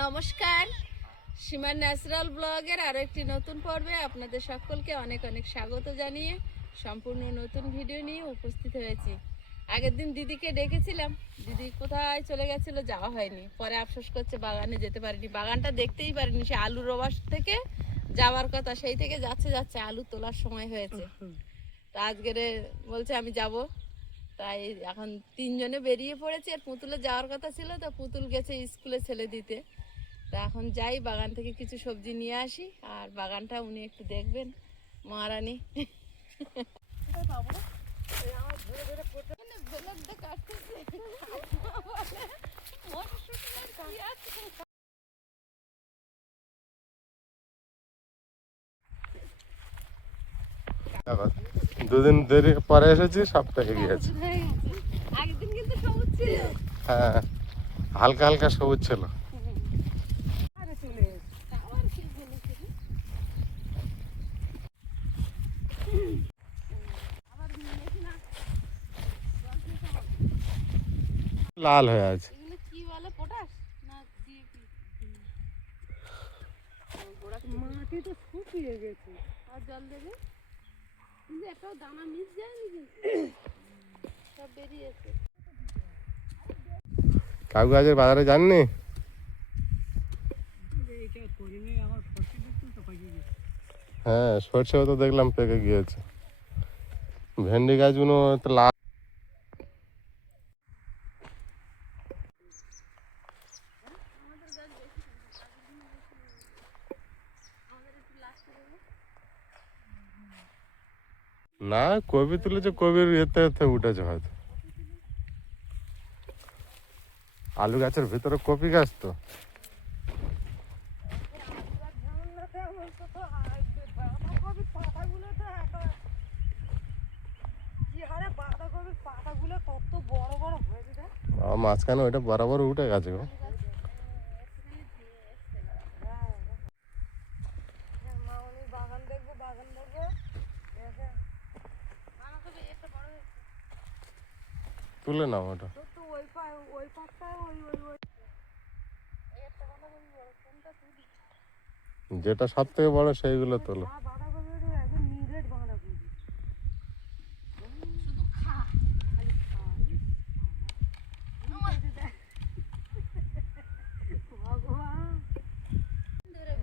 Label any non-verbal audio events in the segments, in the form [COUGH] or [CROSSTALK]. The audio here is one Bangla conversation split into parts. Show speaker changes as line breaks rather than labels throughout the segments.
নমস্কার। সীমার ন্যাচারাল ব্লগের আরও একটি নতুন পর্বে আপনাদের সকলকে অনেক অনেক স্বাগত জানিয়ে সম্পূর্ণ নতুন ভিডিও নিয়ে উপস্থিত হয়েছি। আগের দিন দিদিকে ডেকেছিলাম। দিদি কোথায় চলে গেছিল যাওয়া হয়নি। পরে আফসোস করছে বাগানে যেতে পারিনি। বাগানটা দেখতেই পারিনি। সে আলু রবাস থেকে যাওয়ার কথা, সেই থেকে যাচ্ছে যাচ্ছে আলু তোলার সময় হয়েছে। তা আজকের বলছে, আমি যাব। তাই এখন তিনজনে বেরিয়ে পড়েছে। আর পুতুলে যাওয়ার কথা ছিল তো, পুতুল গেছে স্কুলে ছেলে দিতে। তো এখন যাই বাগান থেকে কিছু সবজি নিয়ে আসি। আর বাগানটা উনি একটু দেখবেন মহারানী।
দুদিন দেরি পরে এসেছি সব পেকে গিয়েছে। হ্যাঁ হালকা হালকা সবুজ ছিল
আবার কি বলেছে রে? আবার মেশি না
লাল হয়ে আছে।
কি বলে পটাশ না
মাটি তো শুকিয়ে গেছে।
আর জল দেবে? কিন্তু একটাও দানা মিস যায়নি কিন্তু। সব বেরিয়েছে।
কাকু গাছের বাজারে যাননি? হ্যাঁ সরষেও তো দেখলাম পেকে গিয়েছে। ভেন্ডি গাছগুলো তো লাল না কবি তুলেছে কবির এতে এতে উঠেছে হয়তো। আলু গাছের ভিতরে কপি গাছ তো। মাঝখানে ওইটা বরাবর উঠে গেছে গো
হ্যাঁ হ্যাঁ, মামনির বাগান দেখব বাগান দেখব দেখে
তুলে নাও ওটা।
তোর তো ওই পা ওই। পাকটায় ওই ওই ওই
যেটা সব থেকে বড় সেইগুলো তোলো।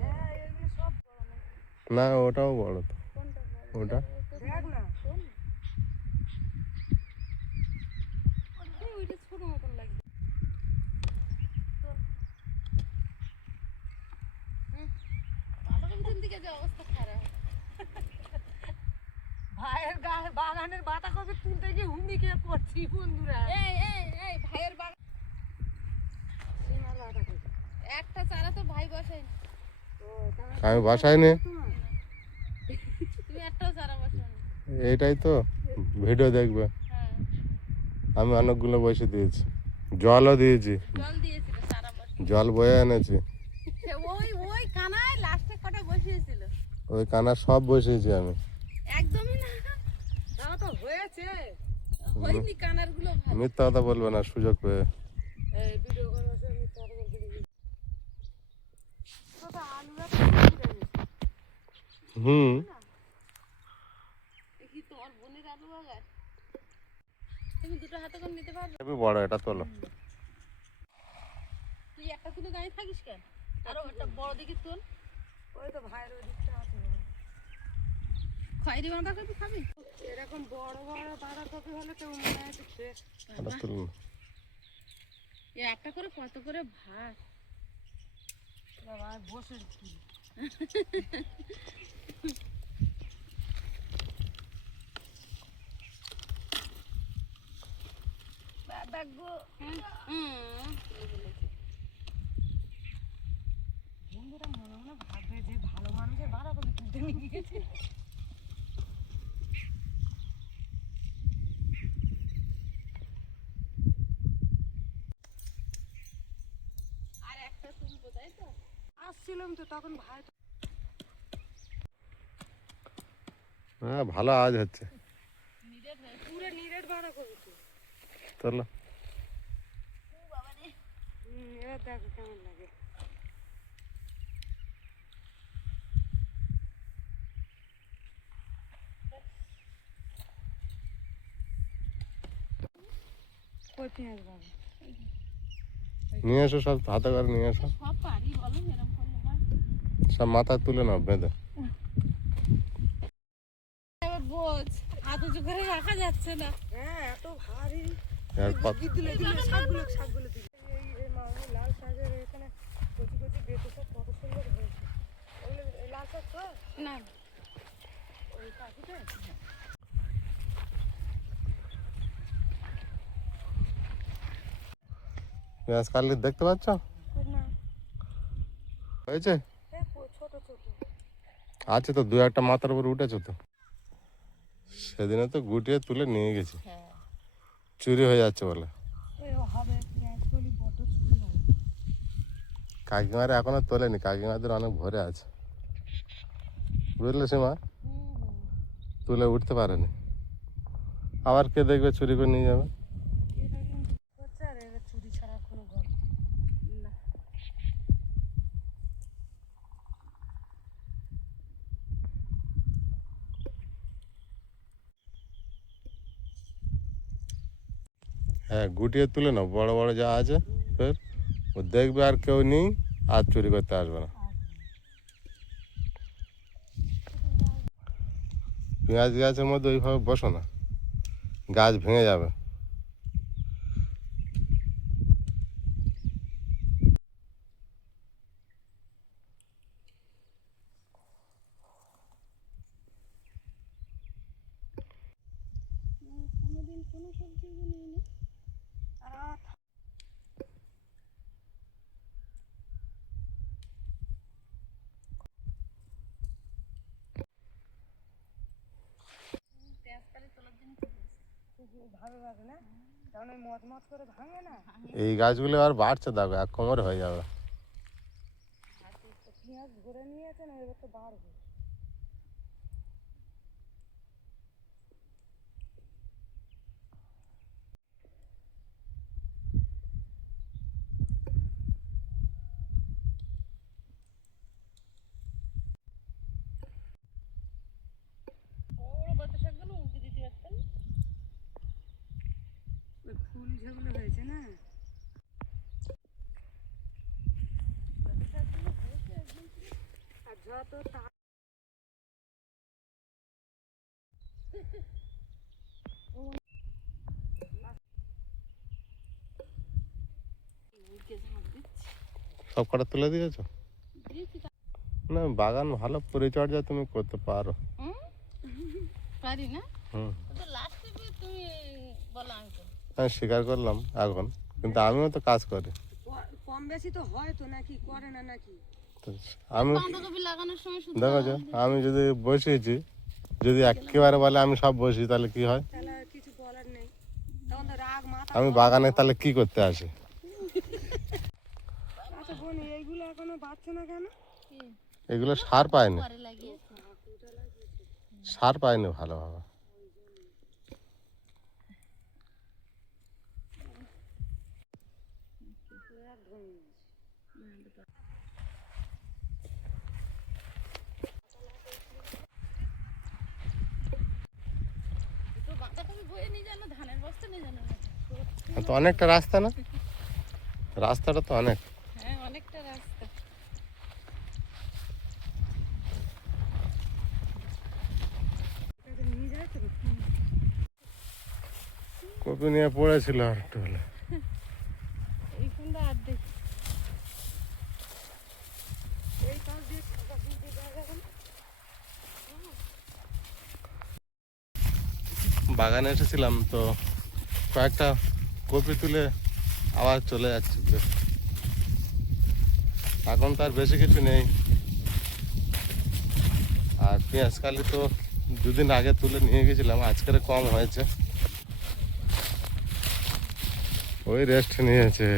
হ্যাঁ এগুলো সব বড় না।
না ওটাও বড় তো। ওটা
দেখ না
কোন? ওই ওইটা ছোট মতন লাগছে তোল। হুম, বাঁধাকপির দিকে যে অবস্থা খারাপ
ভাইয়ের বাগানের বাঁধাকপি তুলতে গিয়ে হুমি খেয়ে পড়ছি বন্ধুরা।
এই এই এই ভাইয়ের বাগান। একটা চারা তো ভাই বসাই
আমি বাসাইনি
তোমার
তুমি একটাও চারা বসাও
এইটাই তো ভিডিও দেখবে।
হ্যাঁ।
আমি অনেকগুলো বসে দিয়েছি জলও দিয়েছি।
জল
বয়ে এনেছি।
ওই ওই কানায় লাস্টে কটা বসিয়েছিল।
ওই কানা সব বসিয়েছি আমি।
একদমই না
তাও তো হয়েছে
হয়নি কানারগুলো ভালো
মিথ্যা কথা বলবে না সুযোগ পেয়ে। হুম।
দেখি তোমার বোনের আলু বাগান। তুমি দুটো হাতে করে নিতে পারবে?
বড় এটা তোলো।
তুই একটা তুলে দাঁড়িয়ে থাকিস কেন? আরও একটা বড় দেখি তোল।
ওই তো ভাইয়ের ওই দিকটা আছে।
খয়েরি বাঁধাকপি খাবি?
এরকম বড় বড় বাঁধাকপি হলে তো মনে হয়
এ একটা করে কত করে ভাত?
বাবা বসে কি?
গো। হুম
বন্ধুরা মনে মনে ভাববে যে ভালো মানুষের বাঁধাকপি তুলতে নিয়ে গেছে আসছিলাম তো তখন ভাই
হ্যাঁ ভালো আজ হচ্ছে।
পুরো নিরেট ভাড়া এবার কেমন লাগে। আসবে
নিয়ে এসো সব হাতে করে নিয়ে এসো।
সব হয়।
মাথায় তুলে নাও বেঁধে।
না
হ্যাঁ এত ভারী
আর কত
দিলে দিলে শাকগুলো শাকগুলো দিলে এই এই মাগুলো লাল শাকের এখানে কচি কচি বেটে সব কত সুন্দর হয়েছে ওগুলো এই লাল শাক তো
না
ওই পাখিতে
পেঁয়াজ কাটলি দেখতে পাচ্ছ? হয়েছে?
হ্যাঁ
আছে তো দু একটা মাথার উপর উঠেছে তো। সেদিনে তো গুটিয়ে তুলে নিয়ে গেছি।
হ্যাঁ।
চুরি
হয়ে যাচ্ছে বলে। কাকিমারে এখনও তোলেনি কাকিমাদের অনেক ভরে আছে। বুঝলে সীমা? তুলে উঠতে পারেনি। আবার কে দেখবে চুরি করে নিয়ে যাবে
এটা কিন্তু হচ্ছে আর এর চুরি ছাড়া কোনো গল্প
না
হ্যাঁ গুটিয়ে তুলে নাও, বড় বড় যা আছে, ফের ও দেখবে আর কেউ নেই, আর চুরি করতে আসবে না। পেঁয়াজ গাছের মধ্যে ওইভাবে বসো না, গাছ ভেঙে যাবে।
কোনো সবজি নেই
এই গাছগুলো আর বাড়ছে, দেখো, এক কোমর হয়ে যাবে।
তো পেঁয়াজ ধরে নিয়েছে না, এবার তো বাড়বে
বড় বাতা শাকগুলো উল্টে দিতে পারতেন
ওই ফুল যেগুলো হয়েছে না। আর যত
সব কটা তুলে দিয়েছ না বাগান ভালো পরিচর্যা তুমি করতে পারো?
পারি না
হুম
আমি
স্বীকার করলাম এখন কিন্তু আমিও তো কাজ করি।
কম বেশি তো হয় তো নাকি করে না নাকি?
আমি দেখো আমি যদি বসিয়েছি যদি একেবারে বলে আমি সব বসি তাহলে কি হয়?
তাহলে আর কিছু বলার নেই। তখন তো রাগ মাথা
আমি বাগানে তাহলে কি করতে আসি?
আচ্ছা?
এগুলো সার পায়নি। সার পায়নি ভালোভাবে
তো বাঁধাকপি বয়ে নিয়ে জানো ধানের বস্তা নিয়ে জানো
আর তো অনেকটা রাস্তা না? রাস্তাটা তো অনেক।
হ্যাঁ অনেকটা রাস্তা।
কপি নিয়ে পড়েছিল আর একটু হলে। বাগানে এসেছিলাম তো কয়েকটা কপি তুলে আবার চলে যাচ্ছি এখন তার বেশি কিছু নেই। আর পেঁয়াজ কালি তো দুদিন আগে তুলে নিয়ে গেছিলাম, আজকের কম হয়েছে। ওই রেস্ট নিয়েছে।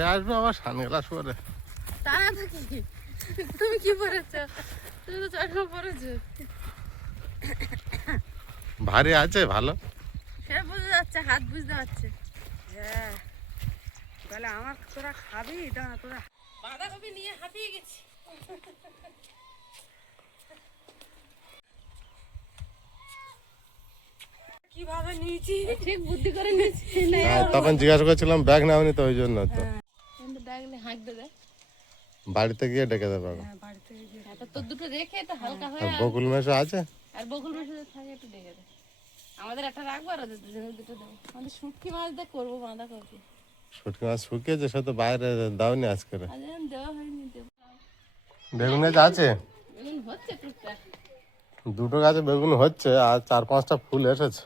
হ্যাঁ মাঠে আসবে আবার সানগ্লাস পরে।
তা না তো কি? তুমি কি পরেছ? তুমি তো চশমা পরেছো।
ভারী আছে ভালো।
সেটা বোঝা যাচ্ছে হাত বুঝতে পারছে।
হ্যাঁ। তাহলে আমার তোরা খাবি? দাঁড়া তোরা
বাঁধাকপি নিয়ে হাঁপিয়ে গেছি।
কীভাবে নিয়েছি?
ঠিক বুদ্ধি করে নিয়েছি।
হ্যাঁ, তখন জিজ্ঞাসা করছিলাম ব্যাগ নাওনি তো ওই জন্য তো।
হাঁকতে দেয়
বাড়িতে গিয়ে ডেকে দেবে।
হ্যাঁ,
দুটো রেখে এটা হালকা হয়ে
আর বকুল মেশো আছে?
আর বকুল মাছ থাকে একটু ডেকে দেয় আমাদের একটা রাখব আর ওদের দুটো দেবো। আমাদের শুটকি মাছ দিয়ে করব বাঁধাকপি।
শুটকি মাছ শুকিয়েছে সে তো বাইরে দাওনি আজকে।
আজ দেওয়া হয়নি
বেগুন গাছ আছে? দুটো গাছে বেগুন হচ্ছে আর চার পাঁচটা ফুল এসেছে।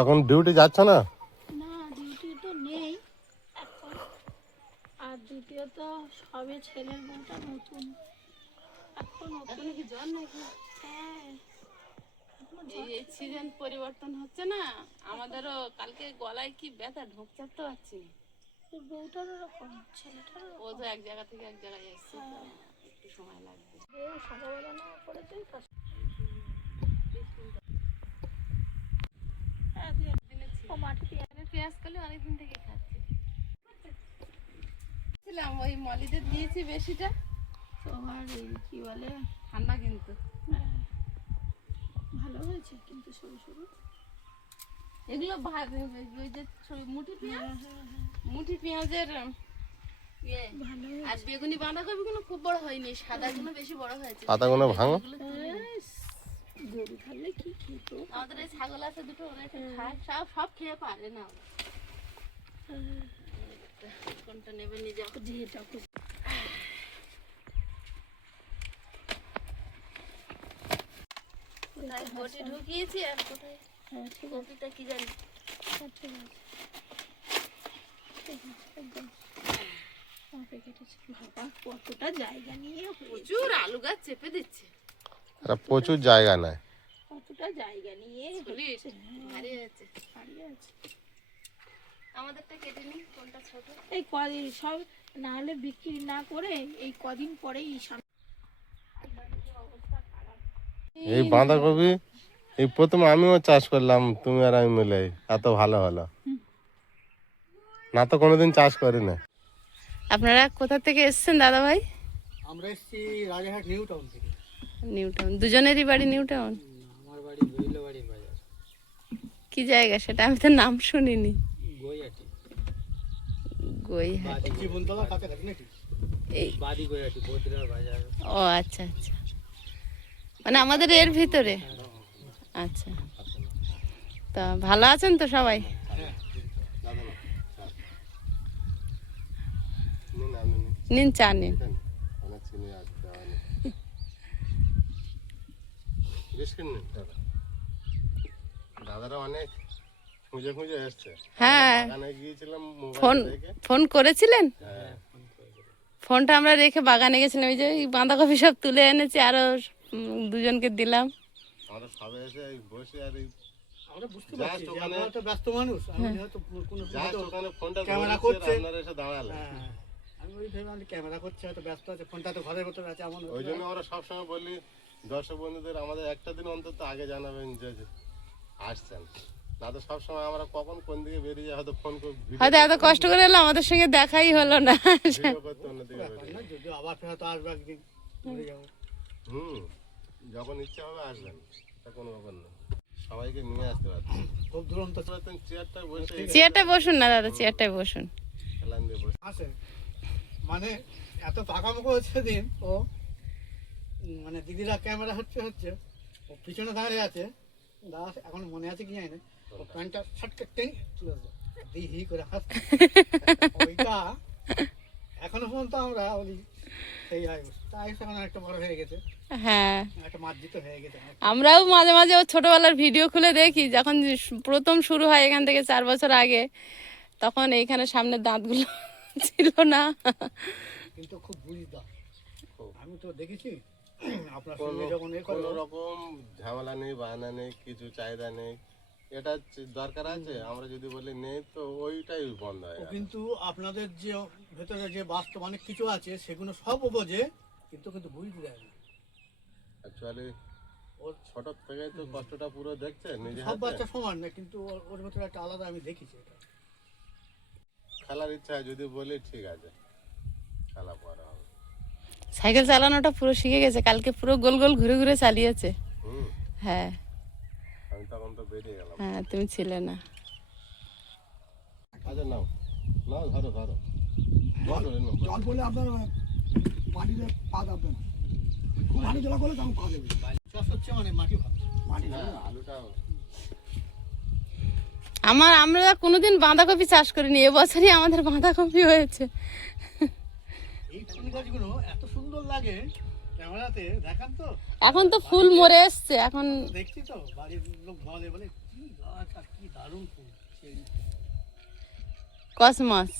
এখন ডিউটি যাচ্ছ না
ডিউটি তো নেই এখন আর দ্বিতীয়ত সবে ছেলের বউটা নতুন। এখন ওখানে
কি জ্বর নাকি?
হ্যাঁ।
এই সিজন পরিবর্তন হচ্ছে না? আমাদেরও কালকে গলায় কি ব্যথা ঢোক চাপতে পারছি
বউটার ওরকম ছেলেটার
ও তো এক জায়গা থেকে এক জায়গায় এসছে একটু সময় লাগবে।
সকালবেলা না করেছে হ্যাঁ ও মাঠে দিয়ে
পেঁয়াজ অনেকদিন থেকে খাচ্ছি। ছিলাম ওই মলিদের দিয়েছি বেশিটা। তোমার এই কি বলে ঠান্ডা কিন্তু।
হ্যাঁ, ভালো হয়েছে কিন্তু সরু সরু।
এগুলো ওই যে মুঠি পেঁয়াজ?
হ্যাঁ,
মুঠি পেঁয়াজের ইয়ে
ভালো
আর বেগুনি বাঁধাকপি গুলো খুব বড় হয়নি সাদা গুলো বেশি বড় হয়েছে।
ভাঙো?
নিই।
গরু থাকলে কি খেত?
আমাদের এই ছাগল আছে দুটো ওরা খায় সব সব খেয়ে পারে না। কোনটা নেবে নিজে
যেটা খুশি
কোথায় বটি ঢুকিয়েছি আর কোথায়
হ্যাঁ ঠিক
কপিটা কি জানি
আছে ঠিক আছে ঠিক আছে একদম মাপে কেটেছে বাবা কতটা জায়গা নিয়ে হয়েছে
প্রচুর আলু গাছ চেপে দিচ্ছে
এরা প্রচুর জায়গা নেয়
কতটা জায়গা নিয়ে
সলিড ভারী হয়েছে
দাঁড়িয়ে আছে
আমাদেরটা কেটে নি কোনটা ছোট?
এই কদিন সব না হলে বিক্রি না করে এই কদিন পরেই
এই বাঁধাকপি এই প্রথম আমিও চাষ করলাম তুমি আর আমি মিলে। এত ভালো হলো। না তো কোনোদিন চাষ করি না
আপনারা কোথা থেকে এসেছেন দাদা ভাই
আমরা এসেছি রাজারহাট নিউ টাউন থেকে।
New Town. দুজনেরই বাড়ি নিউ টাউন?
আমার বাড়ি বাজার।
কি জায়গা সেটা? আমি তো নাম শুনিনি।
বাজার।
ও আচ্ছা আচ্ছা। মানে আমাদের এর ভিতরে? আচ্ছা। তা ভালো আছেন তো সবাই?
নিন,
চা নিন।
অনেক চিনি আছে, দেওয়া নেই। বিস্কিট দাদা। দাদারা অনেক খুঁজে খুঁজে এসছে
হ্যাঁ।
বাগানে গিয়েছিলাম
ফোন ফোন করেছিলেন?
হ্যাঁ
ফোনটা আমরা রেখে বাগানে গেছিলাম। এই যে বাঁধাকপি সব তুলে এনেছি আরও দুজনকে দিলাম।
আমরা সবাই এসে বসে আর
আমরা বুঝতে পারছি ব্যস্ত মানুষ। আমি হয়তো কোনো সময়
জাস্ট
তো
ওখানে ফোনটা
ক্যামেরা করছে।
আপনারা এসে দাঁড়ালেন।
হ্যাঁ, আমি ওই ভেবে ক্যামেরা করছে হয়তো ব্যস্ত আছে। ফোনটা তো ঘরের ভেতরে আছে এমন
ওই জন্য সবসময় বলি দর্শক বন্ধুদের আমাদের একটা দিন অন্তত আগে জানাবেন যে আসছেন। না তো সবসময় আমরা কখন কোন দিকে বেরিয়ে হয়তো ফোন করে
হয়তো এত কষ্ট করে এলাম আমাদের সঙ্গে দেখাই হলো না।
যদি আবার আসবে একদিন ঘুরে যাব।
হুম যখন ইচ্ছা হবে আসবেন তা কোনো ব্যাপার না। সবাইকে নিয়ে আসতে
খুব দুরন্ত।
বসে
চেয়ারটায় বসুন না দাদা চেয়ারটায় বসুন।
মানে এত দিন ও মানে দিদিরা ক্যামেরা হচ্ছে হচ্ছে ও পিছনে দাঁড়িয়ে আছে। দাদা এখন মনে আছে কি জানি না। প্যান্টটা ছটকে টেনে তুলে দেয় দি হি করে হাসছে ওইটা এখনও পর্যন্ত আমরা বলি সেই হয় তাই এখন একটা বড় হয়ে গেছে।
হ্যাঁ।
একটা মার্জিত হয়ে গেছে।
আমরাও মাঝে মাঝে ও ছোটবেলার ভিডিও খুলে দেখি যখন প্রথম শুরু হয় এখান থেকে চার বছর আগে তখন এইখানে সামনে দাঁতগুলো [LAUGHS] ছিল না।
কিন্তু খুব বুঝদা আমি তো দেখেছি আপনার
কোনো
সঙ্গে যখন
কোনো রকম ঝামেলা নেই বাহানা নেই কিছু চাহিদা নেই। এটা দরকার আছে আমরা যদি বলি নেই তো ওইটাই বন্ধ হয়
কিন্তু আপনাদের যে ভেতরে যে বাস্তব অনেক কিছু আছে সেগুলো সব বোঝে কিন্তু কিন্তু বুঝতে দেয় না।
অ্যাকচুয়ালি ওর ছোট থেকে তো কষ্টটা পুরো দেখছে নিজে
সব বাচ্চা সমান না কিন্তু ওর- ওর ভেতরে একটা আলাদা আমি দেখেছি এটা।
খেলার ইচ্ছা যদি বলি ঠিক আছে খেলা পরে হবে।
সাইকেল চালানোটা পুরো শিখে গেছে কালকে পুরো গোল গোল ঘুরে ঘুরে চালিয়েছে। হ্যাঁ
আমি তখন তো বেরিয়ে গেলাম
হ্যাঁ তুমি ছিলে না। আমার আমরা কোনোদিন বাঁধাকপি চাষ করিনি এবছরই আমাদের বাঁধাকপি হয়েছে।
এই ফুল গাছগুলো এত সুন্দর লাগে
এখন তো ফুল মরে এসছে এখন
দেখছি তো বাড়ির লোক বলে বলে কি গাছ আর কি দারুণ ফুল।
কসমস।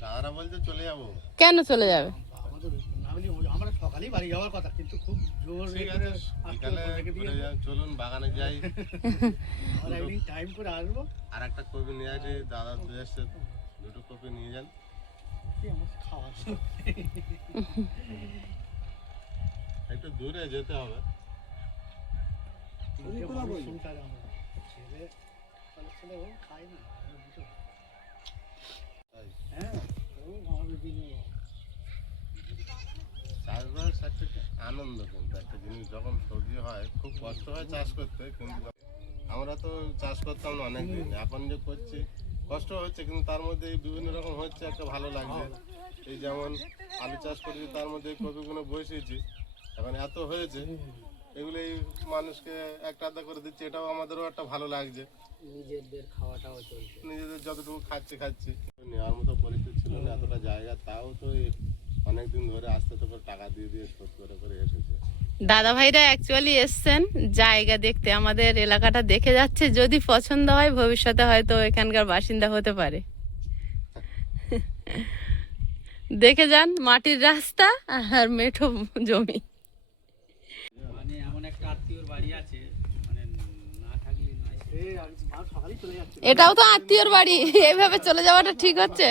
দাদারা বলছে চলে যাব।
কেন চলে যাবে?
আমরা সকালেই বাড়ি যাওয়ার কথা কিন্তু খুব জোর
আছে চলুন বাগানে [LAUGHS] যাই।
টাইম করে আসব।
আর একটা কপি নিয়ে আসি দাদা দুটো কপি নিয়ে যান।
কি আমার খাওয়া [LAUGHS]
একটু দূরে যেতে হবে।
হ্যাঁ দিনে
চাষবাস একটা আনন্দ কিন্তু একটা জিনিস যখন সবজি হয় খুব কষ্ট হয় চাষ করতে কিন্তু আমরা তো চাষ করতাম না অনেকদিন এখন যে করছি কষ্ট হচ্ছে কিন্তু তার মধ্যে বিভিন্ন রকম হচ্ছে একটা ভালো লাগছে। এই যেমন আলু চাষ করেছি তার মধ্যে এই কপিগুলো বসিয়েছি এখন এত হয়েছে এগুলো মানুষকে একটা আধা করে দিচ্ছে এটাও আমাদেরও একটা ভালো লাগছে।
নিজেদের খাওয়াটাও চলছে।
নিজেদের যতটুকু খাচ্ছি খাচ্ছি। নেওয়ার মতো পরিস্থিতি ছিল না এতটা জায়গা তাও তো অনেকদিন ধরে আস্তে আস্তে করে টাকা দিয়ে দিয়ে শোধ করে করে এসেছে।
দাদা ভাইরা অ্যাকচুয়ালি এসছেন জায়গা দেখতে আমাদের এলাকাটা দেখে যাচ্ছে যদি পছন্দ হয় ভবিষ্যতে হয়তো এখানকার বাসিন্দা হতে পারে। দেখে যান মাটির রাস্তা আর মেঠো জমি
মানে এমন একটা আত্মীয়র বাড়ি আছে মানে না থাকলে নাই
এই আর মা সকালেই চলে যাচ্ছে
এটাও তো আত্মীয়র বাড়ি। এইভাবে চলে যাওয়াটা ঠিক হচ্ছে?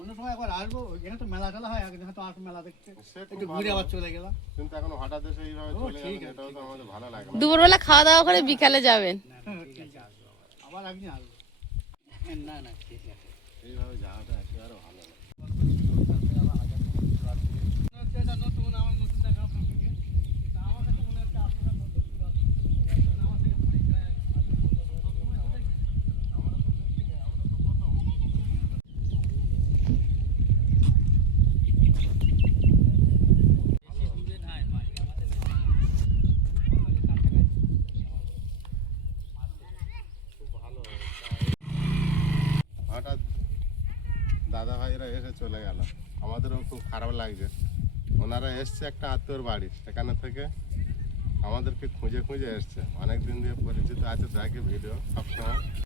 অন্য সময় একবার আসব এখানে তো মেলা টেলা হয় একদিন হয়তো আসব মেলা দেখতে একটু ঘুরে আবার চলে গেলাম
কিন্তু এখন হঠাৎ এসে এইভাবে চলে
ঠিক
এটাও তো আমাদের ভালো লাগে না
দুপুরবেলা খাওয়া দাওয়া করে বিকালে যাবেন
আবার একদিন আসব।
না না ঠিক আছে।
এইভাবে যাওয়াটা একেবারে ভালো না
এটা নতুন আমার নতুন দেখা আপনার থেকে তা আমার কাছে মনে হচ্ছে আপনারা পদ্ধতি আছে আমার থেকে পরিচয়
বেশি দূরে নাই বাড়ি আমাদের আমাদের কাছাকাছি
খুব ভালো হঠাৎ দাদা ভাইরা এসে চলে গেল আমাদেরও খুব খারাপ লাগছে। ওনারা এসছে একটা আত্মীয়র বাড়ি, সেখানে থেকে আমাদেরকে খুঁজে খুঁজে এসছে। অনেক দিন দিয়ে পরিচিত আছে, দেখে ভিডিও সবসময়।